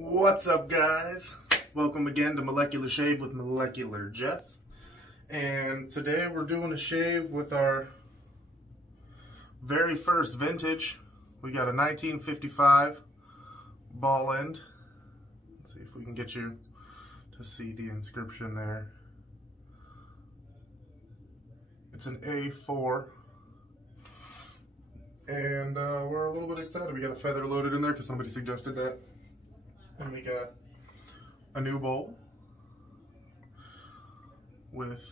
What's up, guys? Welcome again to Molecular Shave with Molecular Jeff. And today we're doing a shave with our very first vintage. We got a 1955 ball end. Let's see if we can get you to see the inscription there. It's an A4. And we're a little bit excited. We got a feather loaded in there because somebody suggested that. And we got a new bowl with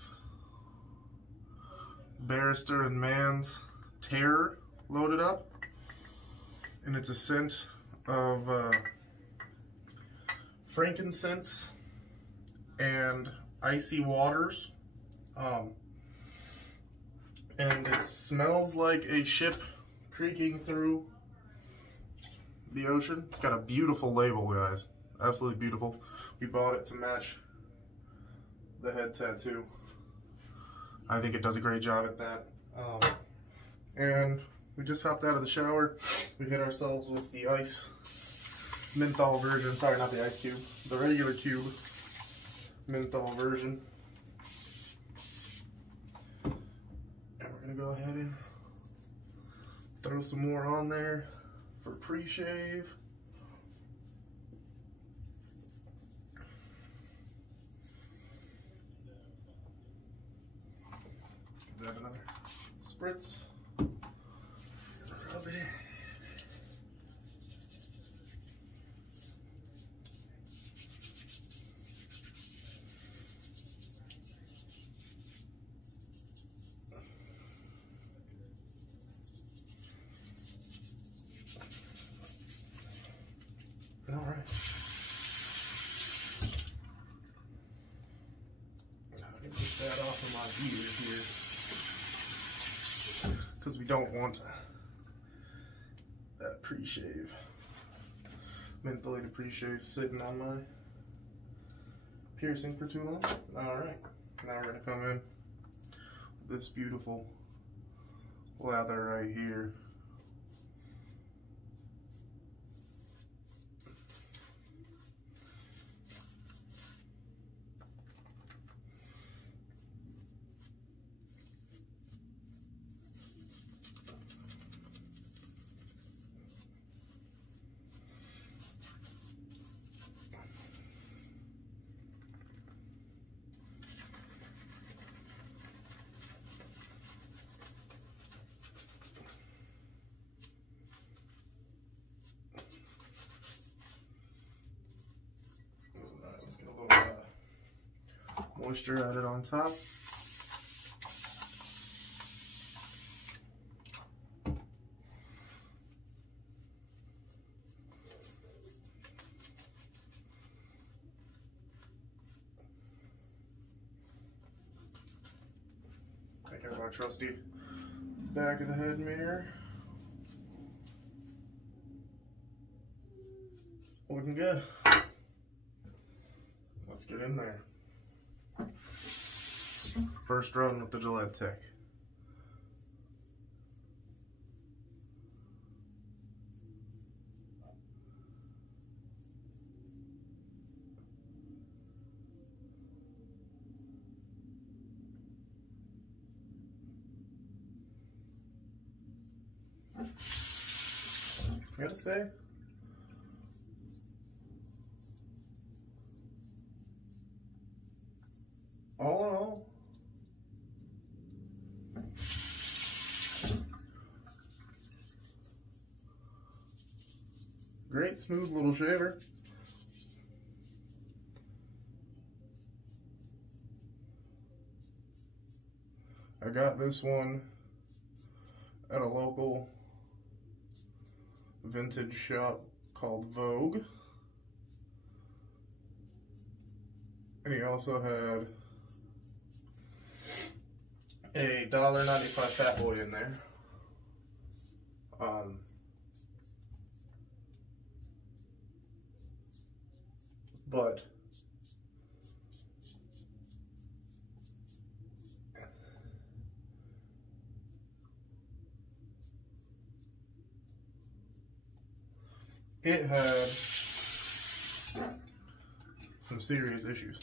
Barrister and Man's Terror loaded up. And it's a scent of frankincense and icy waters. And it smells like a ship creaking through the ocean. It's got a beautiful label, guys. Absolutely beautiful. We bought it to match the head tattoo. I think it does a great job at that. And we just hopped out of the shower. We hit ourselves with the ice menthol version. Sorry, not the ice cube. The regular cube menthol version. And we're gonna go ahead and throw some more on there for pre-shave. Give that another spritz. Rub it in. All right. Now I can take that off of my ears here because we don't want that pre-shave, mentholated pre-shave sitting on my piercing for too long. All right. Now we're gonna come in with this beautiful lather right here. Moisture added on top. Take out our trusty back of the head mirror. Looking good. Let's get in there. First run with the Gillette Tech. I gotta say, all in all, great smooth little shaver. I got this one at a local vintage shop called Vogue. And he also had a $1.95 Fat Boy in there. But it had some serious issues.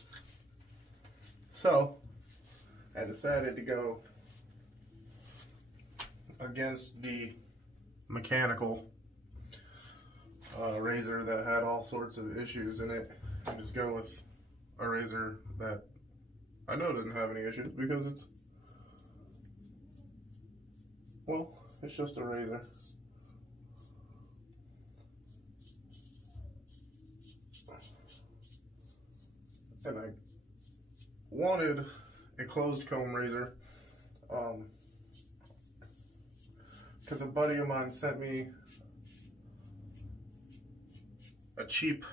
So I decided to go against the mechanical razor that had all sorts of issues in it, and just go with a razor that I know doesn't have any issues, because it's, well, it's just a razor. And I wanted a closed comb razor because a buddy of mine sent me a cheap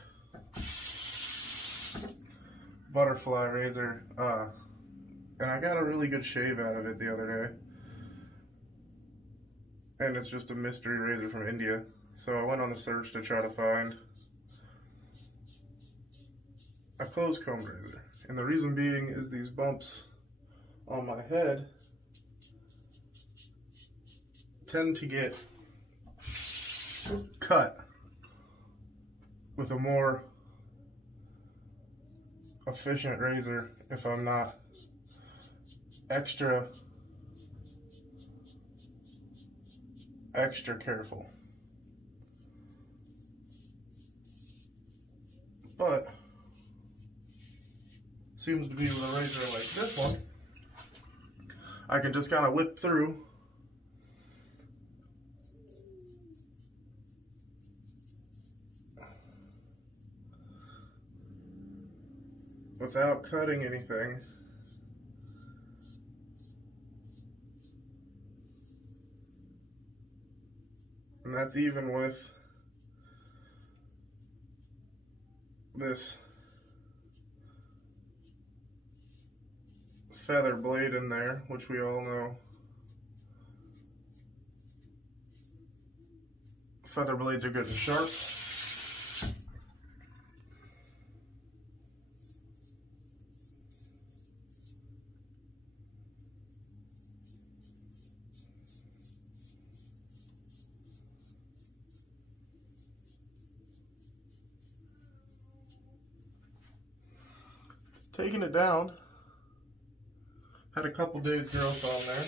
butterfly razor, and I got a really good shave out of it the other day, and it's just a mystery razor from India. So I went on the search to try to find a closed comb razor, and the reason being is these bumps on my head tend to get cut with a more efficient razor if I'm not extra careful. But seems to be with a razor like this one, I can just kind of whip through without cutting anything. And that's even with this feather blade in there, which we all know feather blades are good and sharp. Just taking it down. Had a couple days growth on there.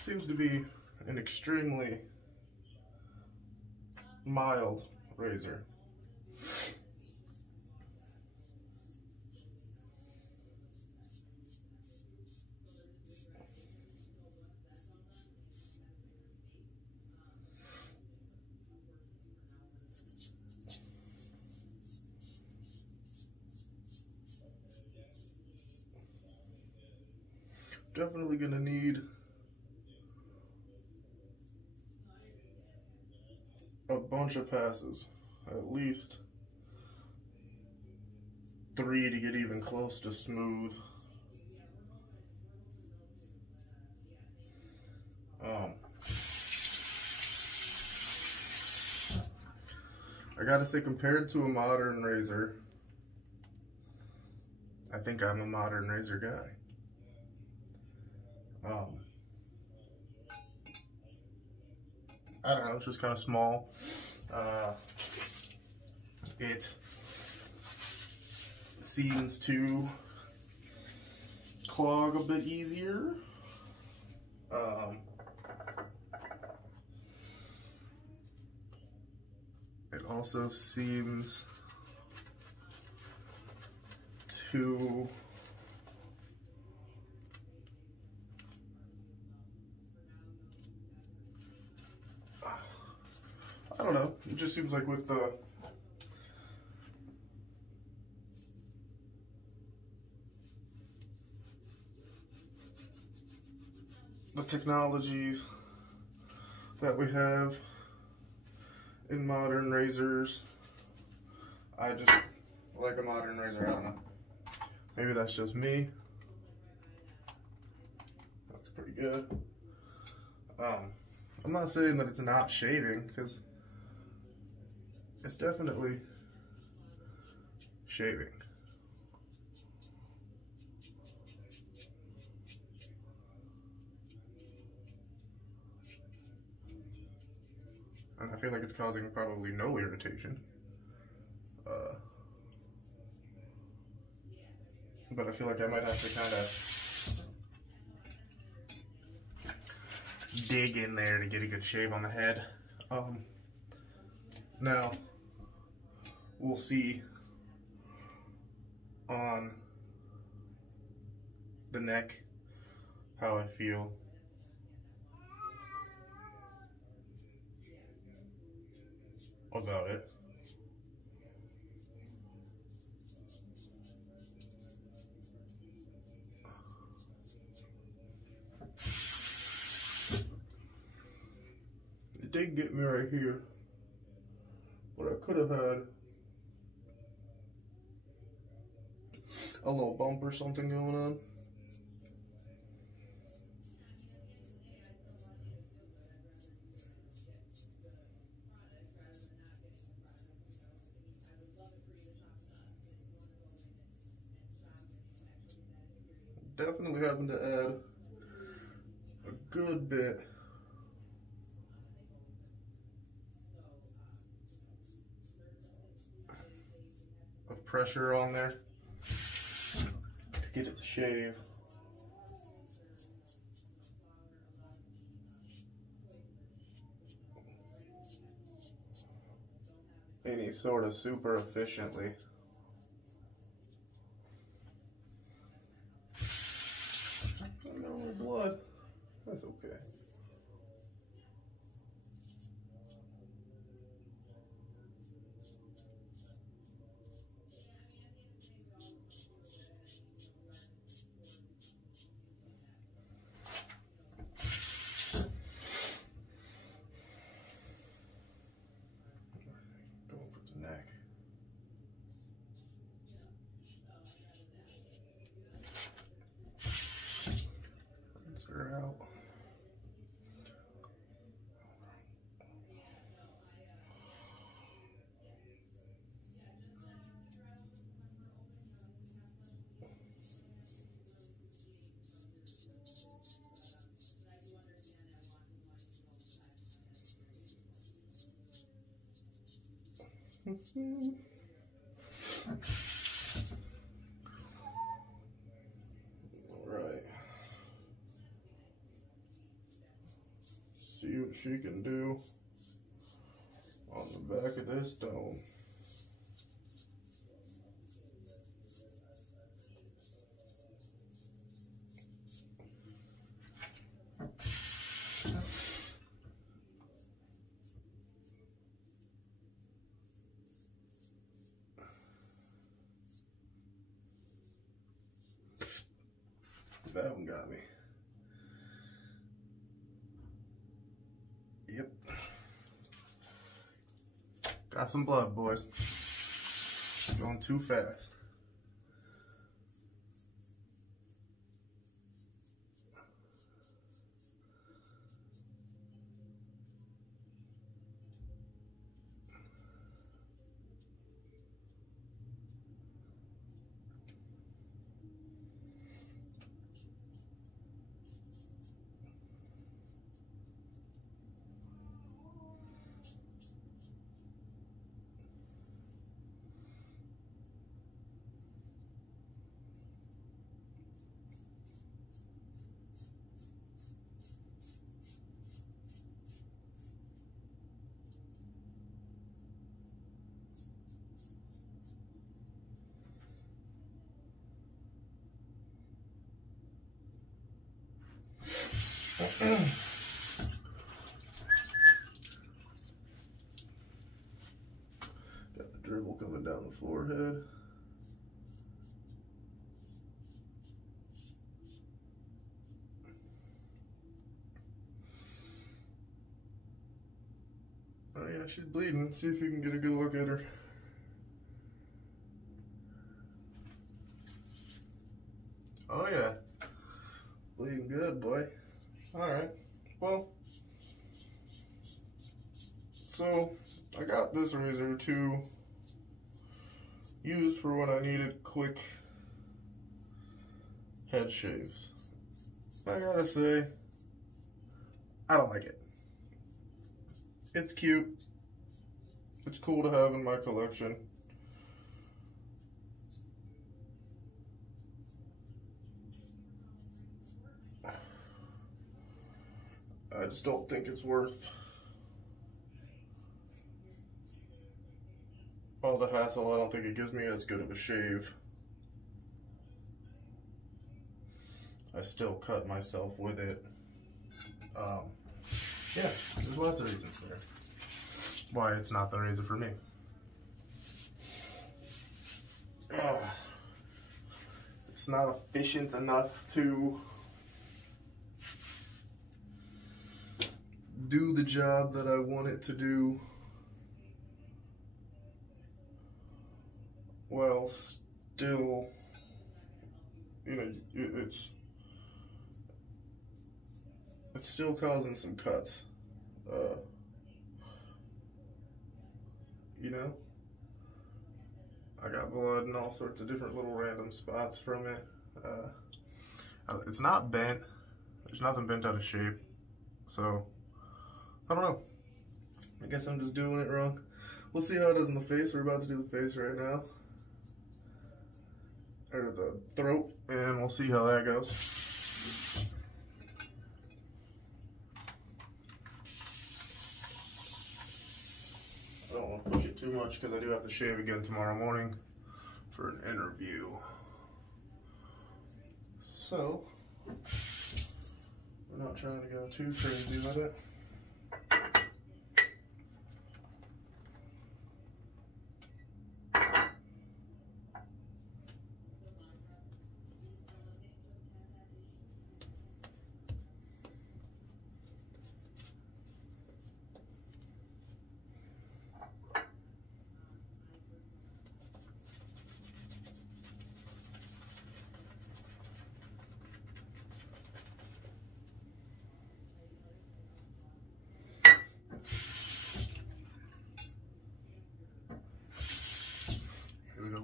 Seems to be an extremely mild razor. Definitely gonna need a bunch of passes, at least 3 to get even close to smooth. I gotta say, compared to a modern razor, I think I'm a modern razor guy. I don't know, it's just kind of small. It seems to clog a bit easier. It also seems to I don't know, it just seems like with the technologies that we have in modern razors, I just like a modern razor, I don't know. Maybe that's just me. Looks pretty good. I'm not saying that it's not shaving, because it's definitely shaving. And I feel like it's causing probably no irritation. But I feel like I might have to kind of dig in there to get a good shave on the head. Now, we'll see on the neck how I feel. About it. It did get me right here, but I could have had a little bump or something going on. Definitely having to add a good bit of pressure on there to get it to shave. Any sort of super efficiently. I got a little blood. That's okay. Going for the neck. Rinse her out. Alright. See what she can do on the back of this dome. That one got me. Yep. Got some blood, boys. Going too fast. Got the dribble coming down the forehead. Oh yeah, she's bleeding. Let's see if you can get a good look at her. Oh yeah. Bleeding good, boy. Alright. Well, so I got this razor to use for when I needed quick head shaves. I gotta say, I don't like it. It's cute. It's cool to have in my collection. I just don't think it's worth all the hassle. I don't think it gives me as good of a shave. I still cut myself with it. Yeah, there's lots of reasons there why it's not the razor for me. It's not efficient enough to do the job that I want it to do while still, you know, it's still causing some cuts. You know, I got blood in all sorts of different little random spots from it. It's not bent. There's nothing bent out of shape. So, I don't know. I guess I'm just doing it wrong. We'll see how it does in the face. We're about to do the face right now. Or the throat, and we'll see how that goes. I don't want to push it too much because I do have to shave again tomorrow morning for an interview. So, I'm not trying to go too crazy with it. Here we go.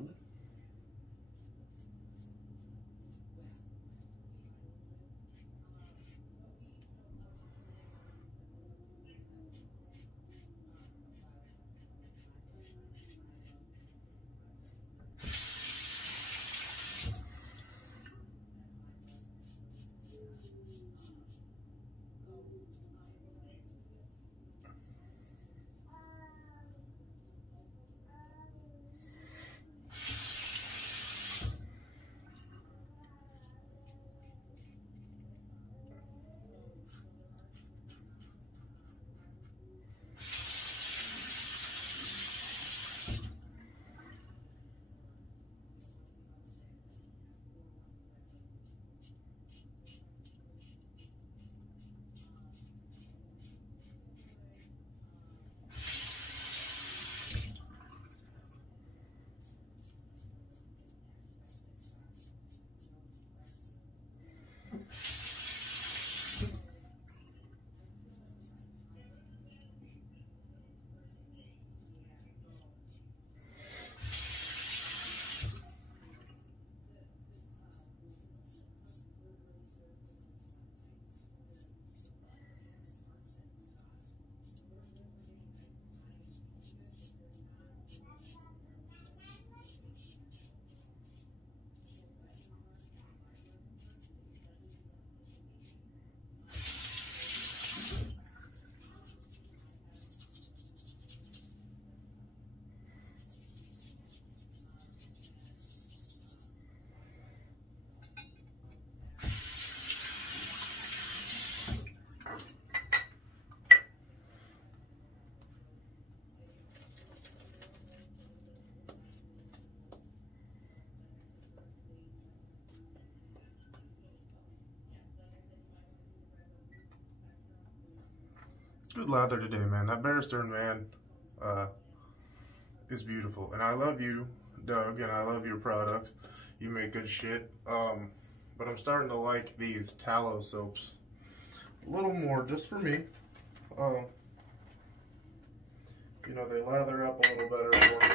Good lather today, man. That barrister, man, is beautiful. And I love you, Doug, and I love your products. You make good shit. but I'm starting to like these tallow soaps a little more, just for me. You know, they lather up a little better for me.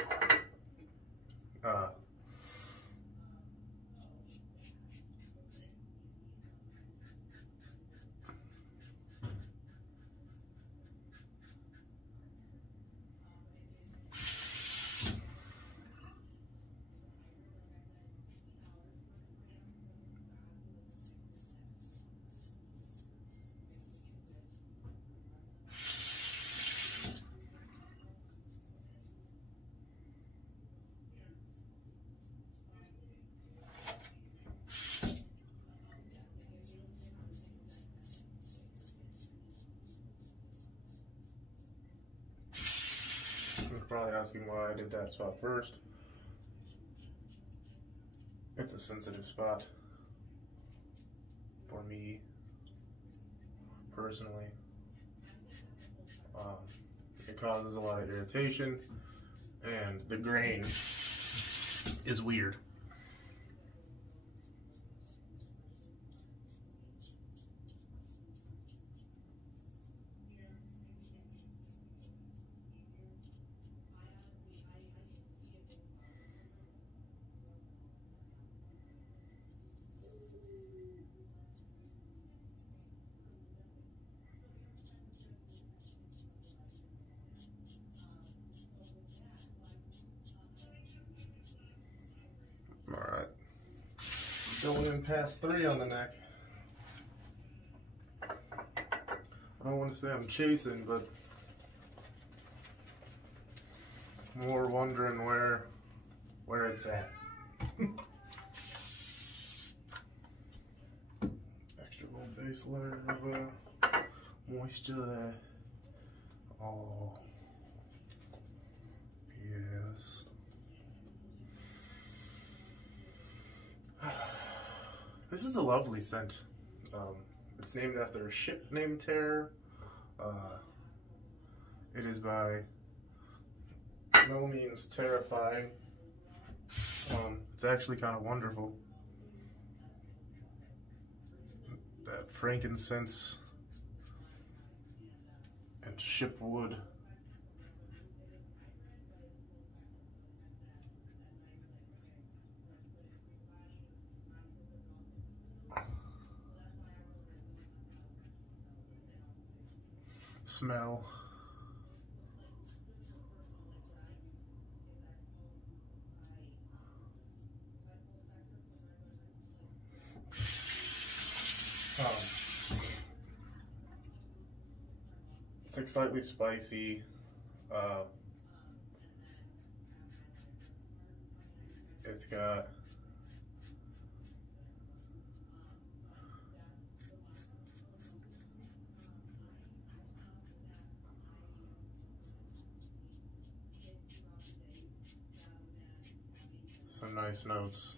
You're probably asking why I did that spot first. It's a sensitive spot for me personally. It causes a lot of irritation, and the grain is weird. Alright, going in past 3 on the neck. I don't want to say I'm chasing, but more wondering where it's at. Extra little base layer of moisture there. Oh, yes. This is a lovely scent. It's named after a ship named Terror. It is by no means terrifying. It's actually kind of wonderful. That frankincense and ship wood. Smell. It's like slightly spicy. It's got some nice notes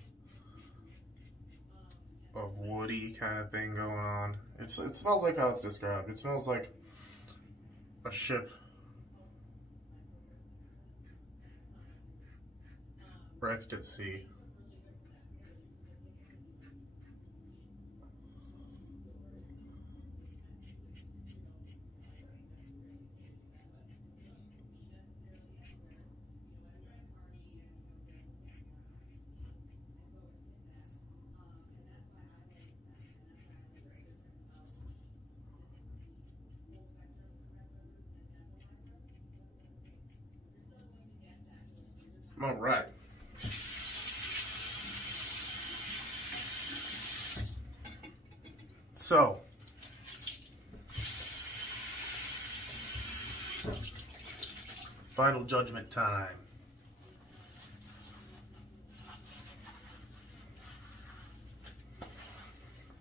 of woody kind of thing going on. It smells like how it's described. It smells like a ship wrecked at sea. All right. So, final judgment time.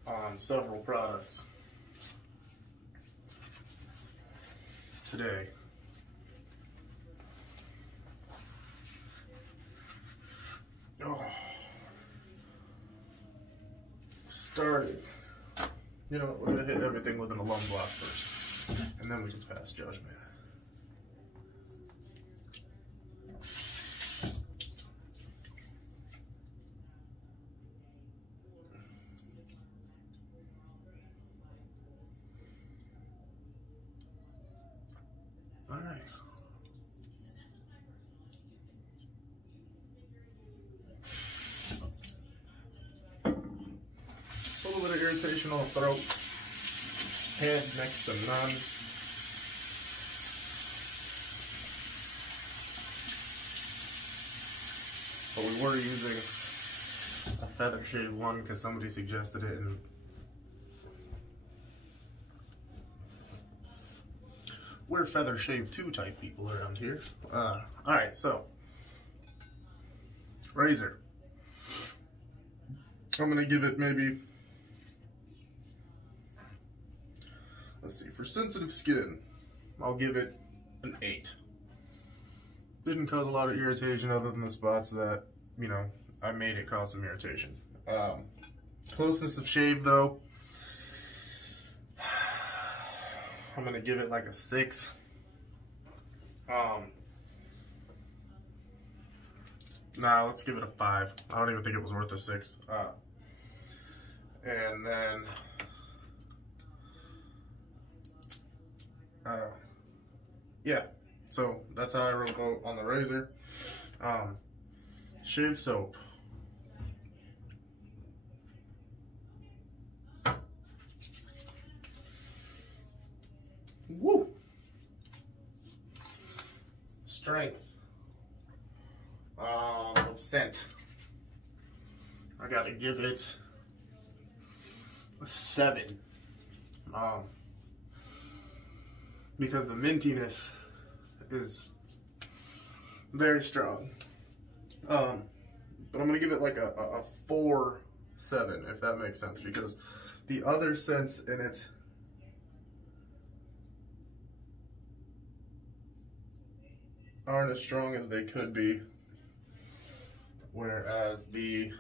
On several products today. Oh. Starting. You know what, we're gonna hit everything with an alum block first, and then we can pass judgment. irritation on the throat. Head next to none. But we were using a feather shave one because somebody suggested it, and we're feather shave 2 type people around here. Alright, so razor. I'm gonna give it maybe, let's see, for sensitive skin, I'll give it an 8. Didn't cause a lot of irritation other than the spots that, you know, I made it cause some irritation. Closeness of shave though, I'm gonna give it like a 6. Nah, let's give it a 5. I don't even think it was worth a 6. And then, yeah. So that's how I wrote vote on the razor. Shave soap. Woo! Strength. Of scent. I gotta give it a 7. Because the mintiness is very strong. But I'm gonna give it like a 4-7, if that makes sense, because the other scents in it aren't as strong as they could be, whereas the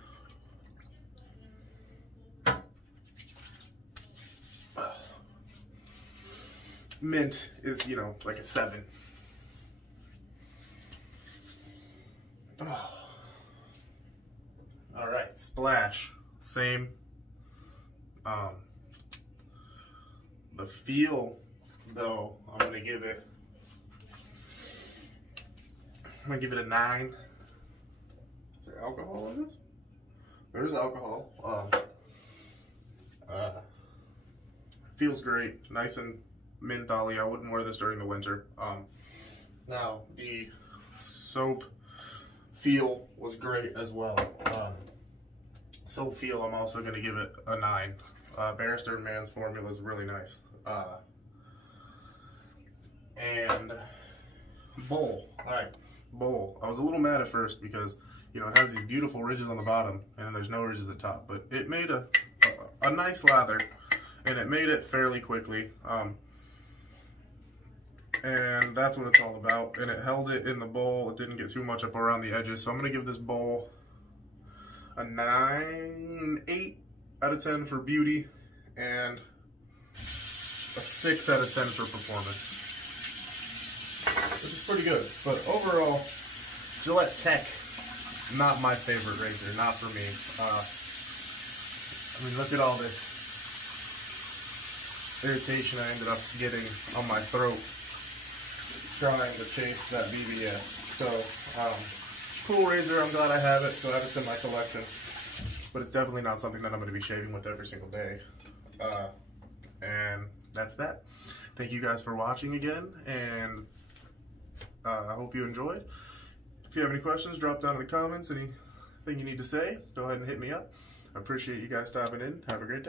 mint is, you know, like a 7. Oh. All right, splash, same. The feel, though, I'm gonna give it a 9. Is there alcohol in this? There's alcohol. Feels great, nice and mentholy. I wouldn't wear this during the winter. Now the soap feel was great as well. Soap feel, I'm also going to give it a 9. Barrister and Man's formula is really nice. And bowl. All right, bowl. I was a little mad at first because, you know, it has these beautiful ridges on the bottom and then there's no ridges at the top, but it made a nice lather, and it made it fairly quickly. And that's what it's all about. And it held it in the bowl. It didn't get too much up around the edges. So I'm going to give this bowl a 8 out of 10 for beauty and a 6 out of 10 for performance. Which is pretty good. But overall, Gillette Tech, not my favorite razor. Not for me. I mean, look at all this irritation I ended up getting on my throat trying to chase that BBS. So, cool razor. I'm glad I have it. So I have it in my collection. But it's definitely not something that I'm going to be shaving with every single day. And that's that. Thank you guys for watching again. And I hope you enjoyed. If you have any questions, drop down in the comments. Anything you need to say, go ahead and hit me up. I appreciate you guys stopping in. Have a great day.